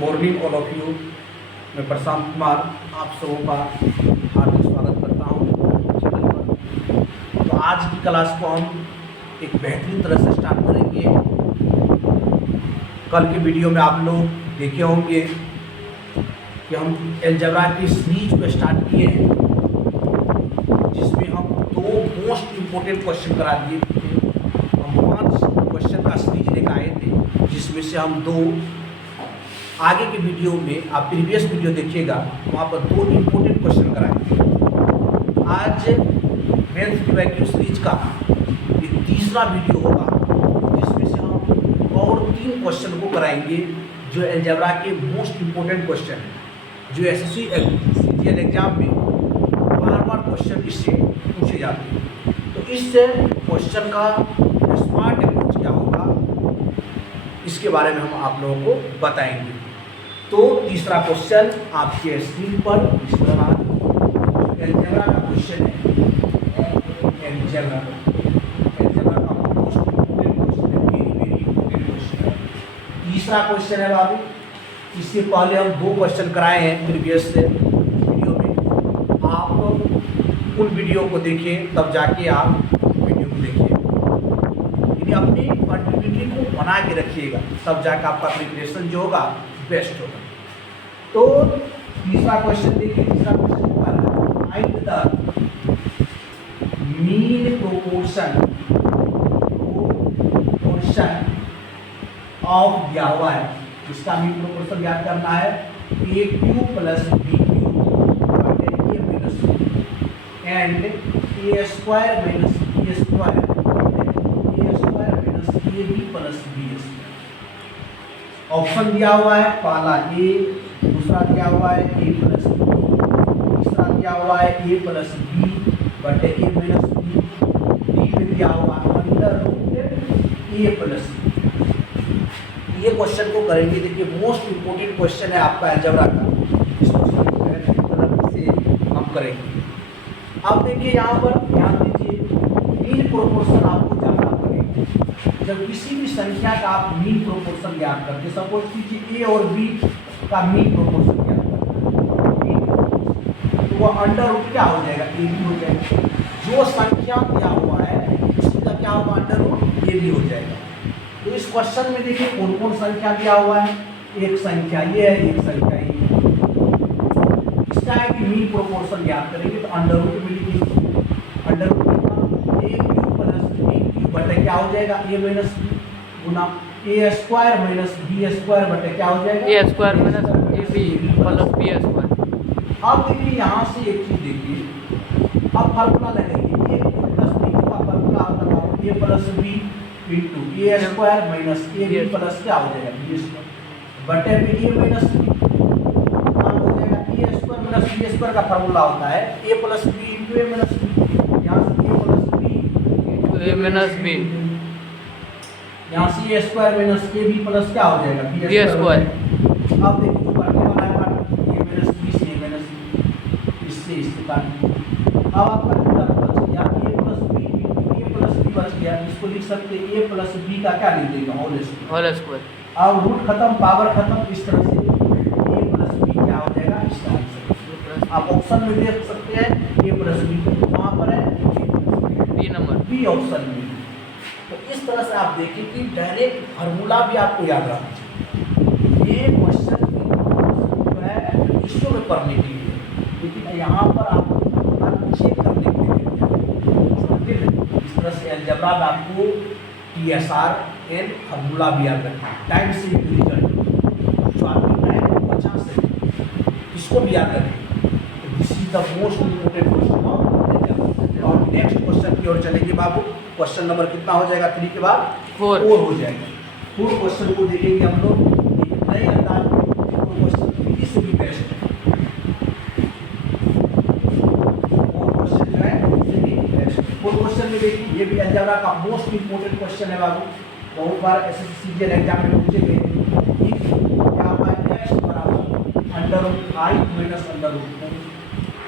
Morning all of you. मैं प्रशांत कुमार आप सबों का हार्दिक स्वागत करता हूँ चैनल पर। तो आज की क्लास को हम एक बेहतरीन तरह से स्टार्ट करेंगे। कल के वीडियो में आप लोग देखे होंगे कि हम अलजेब्रा की सीरीज को स्टार्ट किए हैं, जिसमें हम दो मोस्ट इम्पोर्टेंट क्वेश्चन करा दिए थे। हम 5 क्वेश्चन का सीरीज लेकर आए थे, जिसमें से हम दो आगे के वीडियो में आप प्रीवियस वीडियो देखिएगा, वहाँ पर दो इम्पोर्टेंट क्वेश्चन कराएंगे। आज मेंस वैक्यूम सीरीज का ये तीसरा वीडियो होगा, जिसमें से हम और 3 क्वेश्चन को कराएंगे जो अलजेब्रा के मोस्ट इम्पोर्टेंट क्वेश्चन हैं, जो एसएससी सीजीएल एग्जाम में बार बार क्वेश्चन इससे पूछे जाते हैं। तो इस क्वेश्चन का स्मार्ट अप्रोच क्या होगा, इसके बारे में हम आप लोगों को बताएंगे। तो तीसरा क्वेश्चन आपके स्क्रीन पर इस तरह अलजेब्रा का क्वेश्चन है। अलजेब्रा का मोस्ट इम्पोर्टेंट क्वेश्चन है, वेरी इम्पोर्टेंट क्वेश्चन है। तीसरा क्वेश्चन है बाबू, इससे पहले हम 2 क्वेश्चन कराए हैं प्रीवियस वीडियो में। आप उन वीडियो को देखें, तब जाके आप वीडियो को देखिए। यदि अपनी कंटिन्यूटी को बना के रखिएगा, तब जाकर आपका प्रिपरेशन जो होगा बेस्ट होगा। तो तीसरा क्वेश्चन देखिए। तीसरा क्वेश्चन पर find the mean proportion of दिया हुआ है। इसका मीन प्रोपोर्शन याद करना है, A Q plus B Q बटे A minus and A square minus B square A square minus A B plus B square. Option दिया हुआ है, पहला ए, दूसरा दिया हुआ है ए प्लस बी, तीसरा दिया हुआ है ए प्लस बी बटे ए माइनस बी, डी में दिया हुआ है अंडर रूट ए प्लस बी। ये क्वेश्चन को करेंगे। देखिए मोस्ट इम्पोर्टेंट क्वेश्चन है आपका अलजेब्रा का। इस क्वेश्चन को बेहतरीन तरह से हम करेंगे। अब देखिए यहाँ पर ध्यान दीजिए, मीन प्रोपोर्शन आपको जानना पड़ेगा। जब किसी भी संख्या का आप मीन प्रोपोर्शन ज्ञात करते, सपोज कीजिए ए और बी का मीन प्रोपोर्शन ज्ञात करते हैं, तो वह अंडर रूट क्या हो जाएगा, ए बी हो जाएगा। जो संख्या दिया हुआ है उसका क्या होगा, अंडर रूट ए बी हो जाएगा। तो इस क्वेश्चन में देखिए कौन कौन संख्या दिया हुआ है। एक संख्या ये है, एक संख्या ये। इसका है कि मीन प्रोपोर्शन ज्ञात करेंगे तो अंडर रूट में लिखेंगे। Under root A Q plus B Q बटे क्या हो जाएगा, ए माइनस बी गुना A square minus B square बटे क्या हो जाएगा, A square minus A B plus B square. अब देखिए यहाँ से एक चीज देखिए, अब फार्मूला लगाइए। ए प्लस बी का फार्मूला होता है A plus B into A square minus A B plus क्या हो जाएगा, बी स्क्वायर बटे में ए माइनस बी हो जाएगा। A square minus B square का फार्मूला होता है A plus B into A minus B. यहाँ से A plus B into A minus B, यहाँ से A square minus A B plus क्या हो जाएगा, बी स्क्वायर। अब देखिए जो करने वाला है काट, ए माइनस बी से ए माइनस बी, इससे इससे काट। अब आपका कितना बच गया, ए प्लस बी इंटू ए प्लस बी बच गया। इसको लिख सकते हैं ए प्लस बी का क्या लिख देगा, होल स्क्वायर। अब रूट खत्म, पावर खत्म, इस तरह से ए प्लस बी क्या हो जाएगा, इस तरह से। आप ऑप्शन में देख सकते हैं ए प्लस बी, वहाँ पर है बी नंबर, बी ऑप्शन में। तो इस तरह से आप देखिए कि डायरेक्ट फार्मूला भी आपको याद रखना चाहिए। ये क्वेश्चन जो है इश्यू में पढ़ने के लिए, लेकिन यहाँ पर आपको चेक करने के लिए इस तरह से अलजेब्रा में आपको TSR एंड फार्मूला भी याद रखना है। टाइम से रिजल्ट जो आपकी टाइम को बचा सके, इसको भी याद रखें। This is the most important question of algebra. और नेक्स्ट क्वेश्चन की ओर चलेंगे बाबू। क्वेश्चन नंबर कितना हो जाएगा, 3 के बाद 4 हो जाएगा। 4 क्वेश्चन को देखेंगे हम लोग एक नए अंदाज में। तो क्वेश्चन 3 से भी बेस्ट है। 4 क्वेश्चन जो है 4 क्वेश्चन में देखिए, ये भी अलजेब्रा का मोस्ट इम्पोर्टेंट क्वेश्चन है बाबू। बहुत बार एसएससी सीजीएल एग्जाम में पूछे गए। क्या हुआ है, एक्स बराबर under root 5 minus under root 4,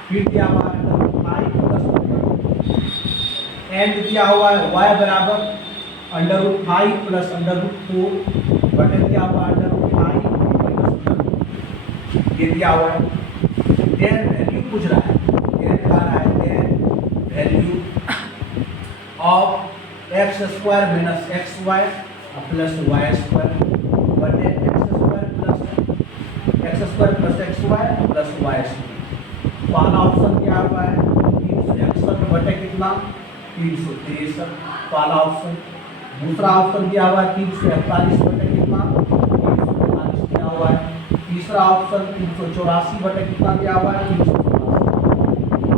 फिर क्या हुआ है under root 5 plus under root, and दिया हुआ है y बराबर under root 5 plus under root 4 बटे क्या हुआ under root 5 minus under root ये दिया हुआ है। देन वैल्यू पूछ रहा है, देन कह रहा है then value of X square minus x Y plus Y square बटे x square plus x Y plus Y square. पहला ऑप्शन क्या हुआ है 361 बटे कितना 363, पहला ऑप्शन। दूसरा ऑप्शन दिया हुआ है 341 बटे कितना 345 दिया हुआ है। तीसरा ऑप्शन 384 बटे कितना दिया हुआ है 384।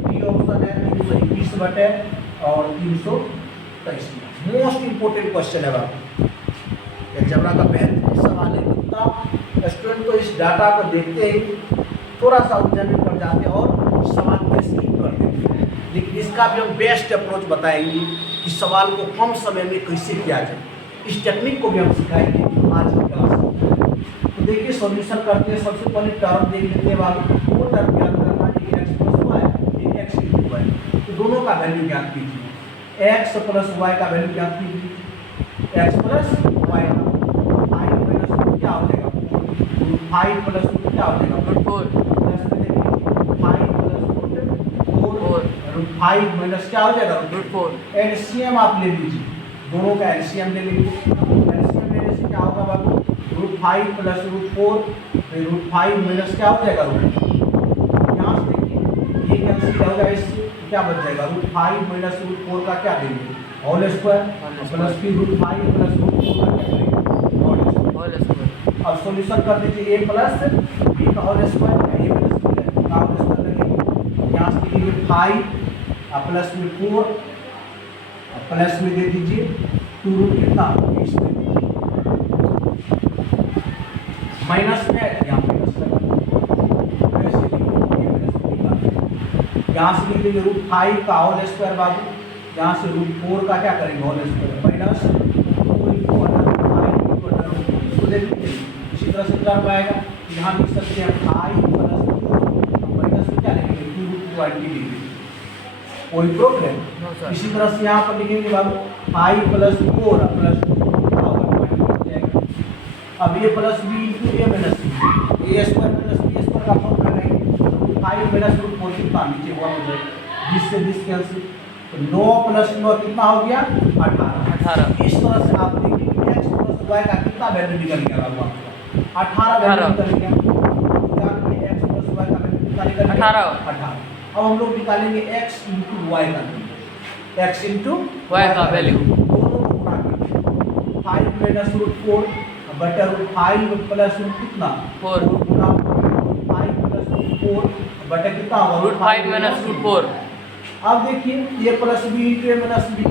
डी ऑप्शन है 321 बटे और 323। मोस्ट इंपोर्टेंट क्वेश्चन है बाबू, अलजेब्रा का बेहतरीन सवाल है। कितना स्टूडेंट तो इस डाटा को देखते ही थोड़ा सा उलझन में पड़ जाते हैं और सवाल को स्किप कर देते हैं, लेकिन इसका भी हम बेस्ट अप्रोच बताएंगे कि सवाल को कम समय में कैसे किया जाए। इस टेक्निक को भी हम सिखाएंगे आज की क्लास में। तो देखिए सॉल्यूशन करते हैं। सबसे पहले टर्म देख लेते हैं बाबू, वो टर्म ज्ञात करना है एक्स प्लस वाई एक एक्स इंटू वाई, तो दोनों का वैल्यू ज्ञात कीजिए। एक्स प्लस वाई का वैल्यू ज्ञात कीजिए, एक्स प्लस वाई का 5 माइनस क्या हो जाएगा 5 प्लस क्या हो जाएगा 4 प्लस में देखिए 5 प्लस 4 5 माइनस क्या हो जाएगा √4। एलसीएम आप ले लीजिए, दोनों का एलसीएम ले लीजिए। एलसीएम लेने से क्या होगा बाबू √5 प्लस √4 फिर √5 माइनस क्या हो जाएगा यहाँ से देखिए ये कैंसिल होगा, इससे क्या बच जाएगा √5 माइनस √4 का क्या देंगे होल स्क्वायर प्लस फिर √5 प्लस √4 का क्या करेंगे होल स्क्वायर। अब सॉल्यूशन कर दीजिए a प्लस b का whole square a plus b का होल स्क्वायर लगेगा। यहाँ से लिखिए 5 प्लस में 4 प्लस में दे दीजिए 2 रूट कितना 20 दे दीजिए, माइनस में यहाँ माइनस लगा ऐसे लिखिए माइनस b का। यहाँ से लिख लीजिए √5 का होल स्क्वायर बाबू, यहाँ से √4 का क्या करेंगे होल स्क्वायर माइनस 2 देख लीजिए। इसी तरह से टर्म आएगा यहाँ लिख सकते हैं 5 प्लस 4 माइनस क्या लिखेंगे 2√20 डिग्री, कोई प्रॉब्लम। इसी तरह से यहाँ पर लिखेंगे बाबू 5 प्लस 4 प्लस 2 जाएगा। अब ये plus B into A minus B A square minus B square का फॉर्म लगाएंगे 5 माइनस √4 कितना नीचे 1 हो जाएगा 20 से 20 कैंसिल, तो 9 प्लस 9 कितना हो गया 18। इस तरह से आप देखिए एक्स प्लस वाई का कितना वैल्यू निकल गया बाबू आपका 18 वैल्यू निकल गया। एक्स प्लस वाई का वैल्यू कितना निकल गया 18। अब हम लोग निकालेंगे x इंटू वाई का वैल्यू, x इंटू वाई का वैल्यू दोनों को गुणा कीजिए 5 माइनस √4 बटा √5 प्लस कितना 4 गुणा 5 प्लस √4 बटा कितना होगा √5 माइनस √4। अब देखिए ये plus B into A minus B,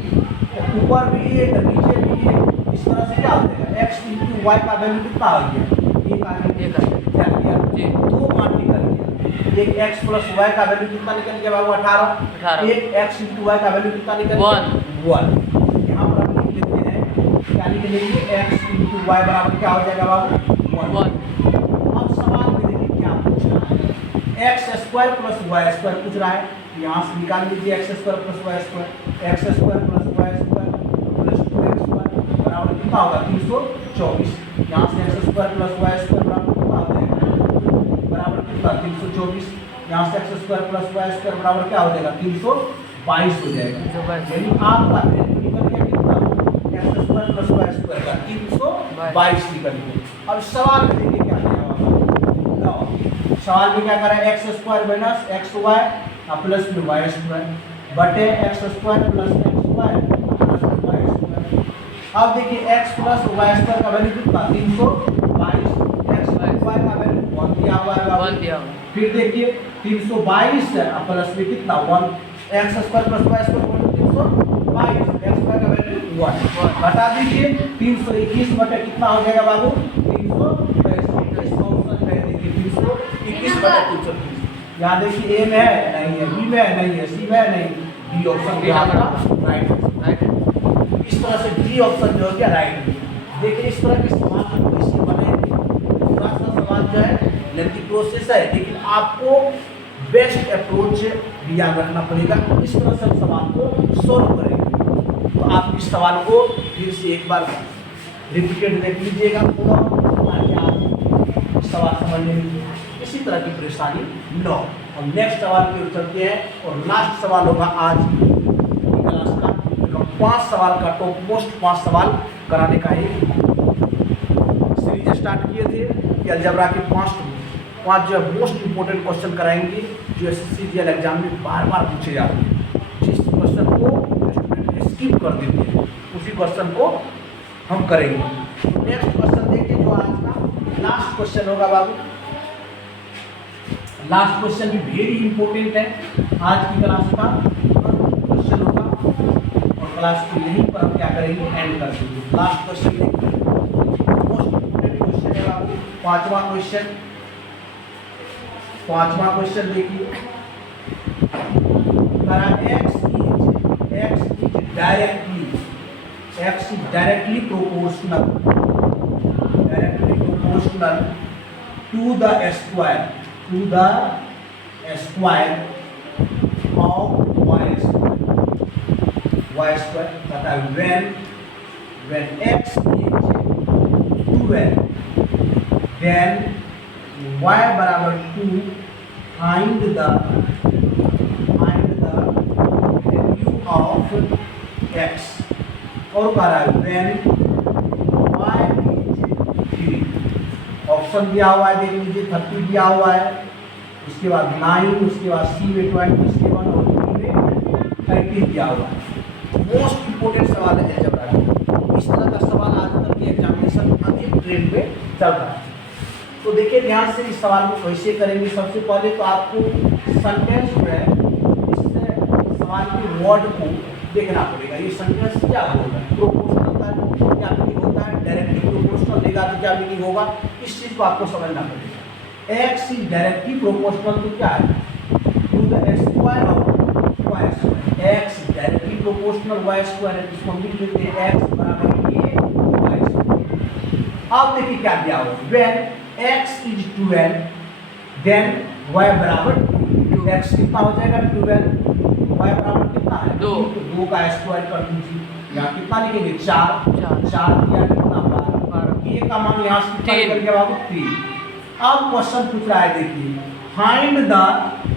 ऊपर भी ए नीचे भी ए, इस तरह से क्या हो जाएगा x इंटू वाई का वैल्यू कितना आ गया क्या गया जी 2 मान निकल गया। एक x प्लस वाई का वैल्यू कितना निकल गया बाबू 18। एक x इंटू वाई का वैल्यू कितना निकल गया 1। यहाँ पर हम लिख लेते हैं क्या लिख लेंगे x इंटू वाई बराबर क्या हो जाएगा बाबू 1। अब सवाल में देखिए क्या पूछ रहा है x square plus Y square पूछ रहा है। यहाँ से निकाल लीजिए x square plus Y square, x square plus Y square plus 2x square बराबर कितना होगा 324। यहाँ से x square plus Y square बराबर कितना हो जाएगा बराबर कितना 324। यहाँ से x square plus Y square बराबर क्या हो जाएगा 322 हो जाएगा। यानी आपका वैल्यू निकल गया कितना x square plus Y square का 322 निकल गया। अब सवाल में देखिए क्या दिया हुआ है, सवाल में क्या करा है x square minus x Y plus में वाई स्क्वायर बटे x square plus x Y plus Y square. अब देखिए एक्स प्लस वाई स्क्वायर का वैल्यू कितना 322, एक्स वाई का वैल्यू 1 दिया हुआ है। फिर देखिए 322 प्लस में कितना 1 x square plus Y square 322, x y का वैल्यू 1 बता दीजिए 321 बटे कितना हो जाएगा बाबू 321 ऑप्शन है देखिए 321 बटे 330। यहाँ देखिए ए में है नहीं है, बी में है नहीं है, सी में है नहीं, डी ऑप्शन आपका राइट। इस तरह से डी ऑप्शन जो है क्या राइट। देखिए इस तरह के सवाल हम कैसे बने, थोड़ा सा सवाल जो है लेंथी प्रोसेस है, लेकिन आपको बेस्ट अप्रोच दिया रखना पड़ेगा। इस तरह से हम सवाल को सॉल्व करेंगे। तो आप इस सवाल को फिर से एक बार रिपीटेड देख लीजिएगा पूरा, ताकि आप सवाल समझने में किसी तरह की परेशानी न हो। हम नेक्स्ट सवाल की ओर चलते हैं और लास्ट सवाल होगा आज की क्लास का। 5 सवाल का टॉप मोस्ट 5 सवाल कराने का एक सीरीज स्टार्ट किए थे कि अलजेब्रा के 5 जो मोस्ट इंपोर्टेंट क्वेश्चन कराएंगे जो SSC एग्जाम में बार बार पूछे जाते हैं। जिस क्वेश्चन को स्टूडेंट स्किप कर देते हैं उसी क्वेश्चन को हम करेंगे। तो नेक्स्ट क्वेश्चन देखिए जो आज का लास्ट क्वेश्चन होगा बाबू। लास्ट क्वेश्चन भी वेरी इंपॉर्टेंट है, आज की क्लास का क्वेश्चन होगा और क्लास को यहीं पर हम क्या करेंगे एंड कर देंगे। लास्ट क्वेश्चन देखिए, मोस्ट इंपॉर्टेंट क्वेश्चन है बाबू। पांचवा क्वेश्चन देखिए, x is directly proportional to the square of y square तथा when x is 12 then y बराबर 2 find the value of x और कह रहा है when y is 3। ऑप्शन दिया हुआ है, देख लीजिए 30 दिया हुआ है, उसके बाद 9, उसके बाद सी में 27 और डी में 30 दिया हुआ है। मोस्ट इंपोर्टेंट सवाल है अलजेब्रा का। इस तरह का सवाल आजकल के एग्जामिनेशन अधिक ट्रेंड में चल रहा है। तो देखिए ध्यान से इस सवाल को कैसे करेंगे। सबसे पहले तो आपको सेंटेंस जो है इस सवाल के वर्ड को देखना पड़ेगा। ये सेंटेंस क्या बोल रहा है, प्रोपोर्शनल का क्या मीनिंग होता है, डायरेक्टली प्रोपोर्शनल देगा तो क्या मीनिंग होगा, इस चीज को आपको समझना पड़ेगा। एक्स इज डायरेक्टली प्रोपोर्शनल तो क्या है, to the square of y square. X directly proportional y square है, इसको हम लिख लेते हैं एक्स बराबर ए वाई स्क्वायर। अब देखिए क्या दिया हुआ है, when x is 12 then y बराबर 2। एक्स कितना हो जाएगा 12, वाई बराबर कितना है 2 का स्क्वायर कर दीजिए। यहाँ कितना लिखेंगे 4 दिया कितना 12। ये का मान यहाँ से कितना निकल गया बाबू 3। अब क्वेश्चन पूछ रहा है, देखिए find the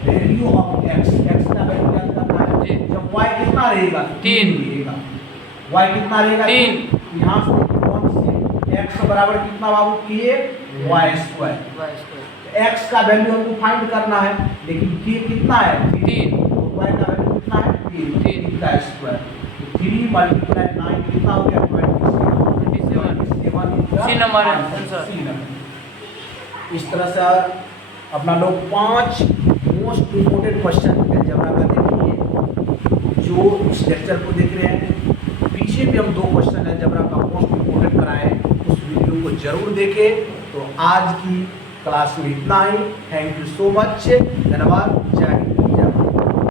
value of x. X का वैल्यू क्या करना है, जब वाई कितना रहेगा 3 रहेगा, वाई कितना रहेगा 3। यहाँ से एक्स बराबर कितना बाबू के वाई स्क्वायर। एक्स का वैल्यू हमको फाइंड करना है, लेकिन के कितना है 3, वाई का वैल्यू कितना है 3 का स्क्वायर। 3 मल्टीप्लाई 9 कितना हो गया 27। C number answer. इस तरह से अपना लोग 5 मोस्ट इम्पोर्टेंट क्वेश्चन अलजेब्रा का देखेंगे जो इस लेक्चर को देख रहे हैं। पीछे भी हम 2 क्वेश्चन अलजेब्रा का मोस्ट इम्पोर्टेंट कराए, उस वीडियो को जरूर देखें। तो आज की क्लास में इतना ही। थैंक यू सो मच, धन्यवाद।